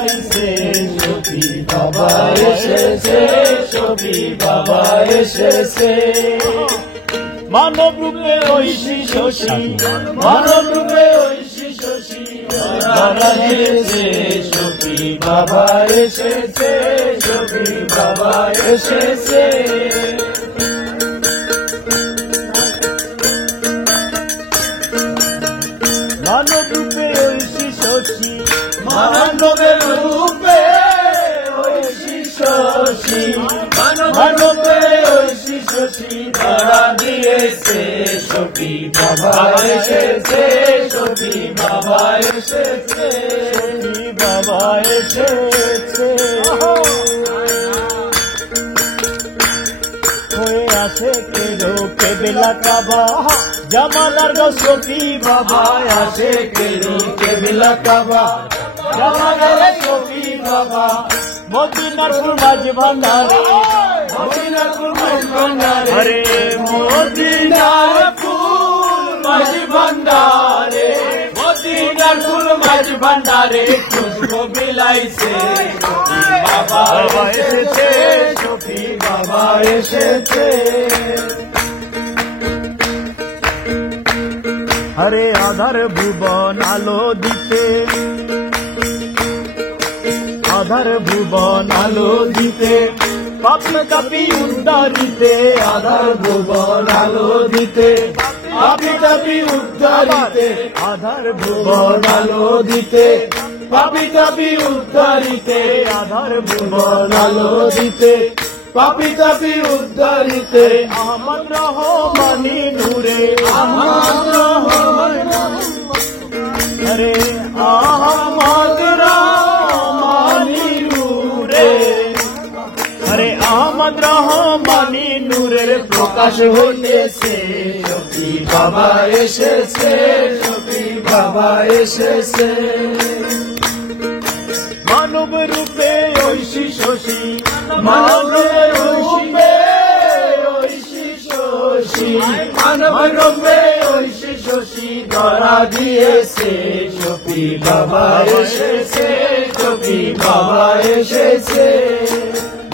বিলাইছে সখী বাবা এসেছে, সখী বাবা এসেছে। মানব রূপে ঐশী শশী, মানব রূপে ঐশী শশী ধরা দিয়েছে সখী বাবা এসেছে, সখী বাবা এসেছে। মানব রূপে ঐশী শশী, মানব রূপে ঐশী শশী, মানব রূপে ঐশী শশী ধরা দিয়েছে সখী বাবা এসেছে, সখী বাবা এসেছে, সখী বাবা এসেছে। হয়ে আসে কেরো কেবেলা কাবা জামানার গো সখী বাবা, আসে কেরো কেবেলা কাবা জামানার সখী বাবা। মদিনার ফুল মাঝ ভান্ডারে, মদিনার ফুল মাঝ ভান্ডারে, আরে মদিনার ফুল মাঝ ভান্ডারে, মদিনার ফুল মাঝ ভান্ডারে খুশবু বিলাইছে সখী বাবা এসেছে, সখী বাবা এসেছে। হরে আধার ভুবন আলো দিতে, আধার ভুবন আলো দিতে, পাপ কাপি উদ্ধারিতে, আধার ভুবন আলো দিতে, পাপি কাপি উদ্ধারিতে, আধার ভুবন আলো দিতে, পাপি কাপি উদ্ধারিতে, আধার ভুবন আলো দিতে, পাপি কাপি উদ্ধারিতে। আহমদ রহমানি নূরে, আহমদ রহমানি, আরে আহমদ রহমানি নূরে, আরে আহমদ রহমানি নূরের প্রকাশ হইতেছে সখী বাবা এসেছে, সখী বাবা এসেছে। মানব রূপে ঐশী শশী, মানব রূপে ঐশী শশী, মানব রূপে ঐশী শশী ধরা দিয়েছে সখী বাবা এসেছে, সখী বাবা এসেছে।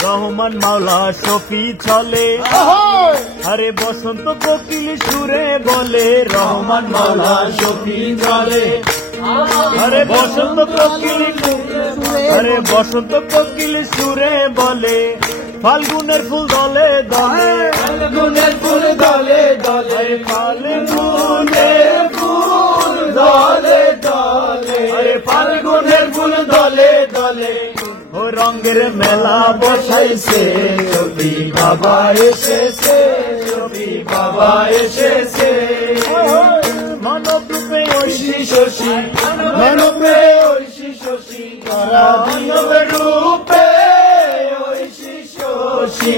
রহমান মাওলা শফি চলে, আরে বসন্ত কোকিল সুরে বলে, রহমান মাওলা শফি চলে, আরে বসন্ত কোকিল, আরে বসন্ত কোকিল সুরে বলে, ফাল্গুনের ফুল দলে দলে, ফাল্গুনের ফুল দলে দলে, ফাল্গুনের ফুল দলে দলে, আরে ফাল্গুনের ফুল দলে দলে। ও রঙের মেলা বসাইছে সখী বাবা এসেছে, সখী বাবা এসেছে। মানব রূপে ঐশী শশী, মানব রূপে ঐশী শশী ধরা, মানব রূপে ঐশী শশী,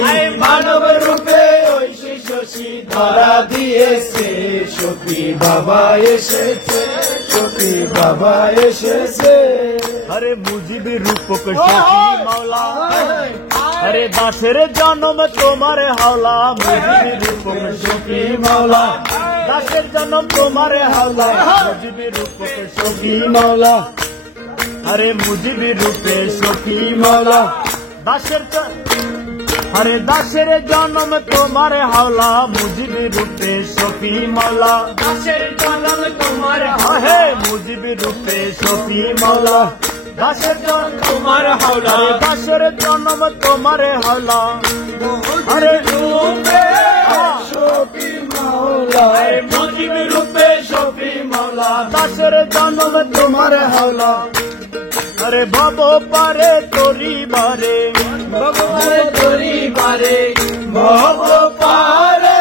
মানব রূপে ঐশী শশী ধরা দিয়েছে সখী বাবা এসেছে, সখী বাবা এসেছে। আরে মুজিবের রূপক সখী মাওলা, আরে দাসের জন্ম তোমার হাওলা, মুজিবের রূপক সখী মাওলা, দাসের জন্ম তোমার হাওলা, মুজিবের রূপক সখী মাওলা, আরে মুজিবের রূপে সখী মাওলা, দাসের, আরে দাসের জন্ম তোমার হাওলা, মুজিবের রূপে সখী মাওলা, দাসের জন্ম তোমার হাওলা, মুজিবের রূপে সখী মাওলা, দাসের জন্ম তোমার হাওলা, দাসের জন্ম তোমার হাওলা, আরে রূপে সখী মাওলা, মুজিবের রূপে সখী মাওলা, দাসের জন্ম তোমার হাওলা। আরে ভব পারে তোরি বারে, ভব পারে তোরি বারে, ভব পারে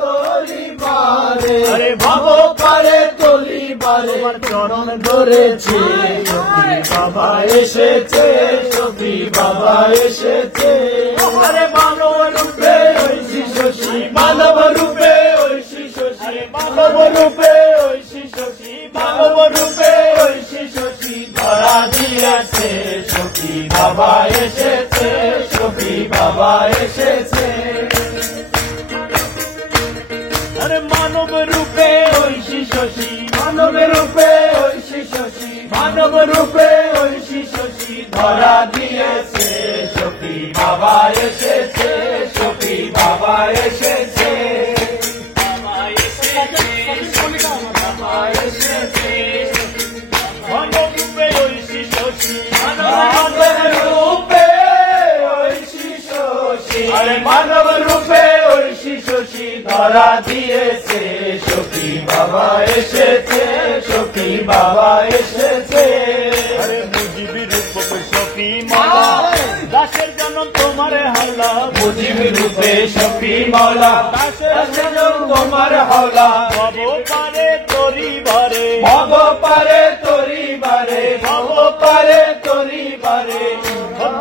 তোরি বারে, আরে ভব পারে তোরি বারে, তোমার চরণ ধরেছে সখী বাবা এসেছে, সখী বাবা এসেছে। আরে মানব রূপে ঐশী শশী, মানব রূপে ঐশী শশী, মানব রূপে ঐশী শশী, মানব রূপে ঐশী শশী ধরা দিয়েছে সখী বাবা এসেছে, সখী বাবা এসেছে। আরে মানব রূপে ঐশী শশী, মানব রূপে ঐশী শশী, মানব রূপে ঐশী শশী ধরা দিয়েছে, শফি বাবা এসেছে, শফি বাবা এসেছে, বাবা এসেছে, বাবা এসেছে, মানব রূপে ঐশী শশী, মানব রূপে ঐশী শশী, আরে মানব রূপে ঐশী শশী ধরা দিয়েছে, শফি বাবা এসেছে, শফি বাবা এসেছে, আরে মুজিবি রূপে শফি মাওলা, দাসের জন্য তোমার হাল্লা, মুজিব রূপে শফি মাওলা, দাসের তোমার হাওলা, ভব পারে তরি বারে, ভব পারে তরি বারে, ভব পারে তরি বারে,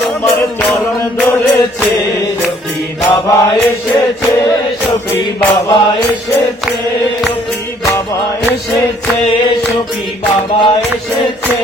তোমার চরণ ধরেছে, শফি বাবা এসেছে, শফি বাবা এসেছে, শফি বাবা এসেছে, শফি বাবা এসেছে।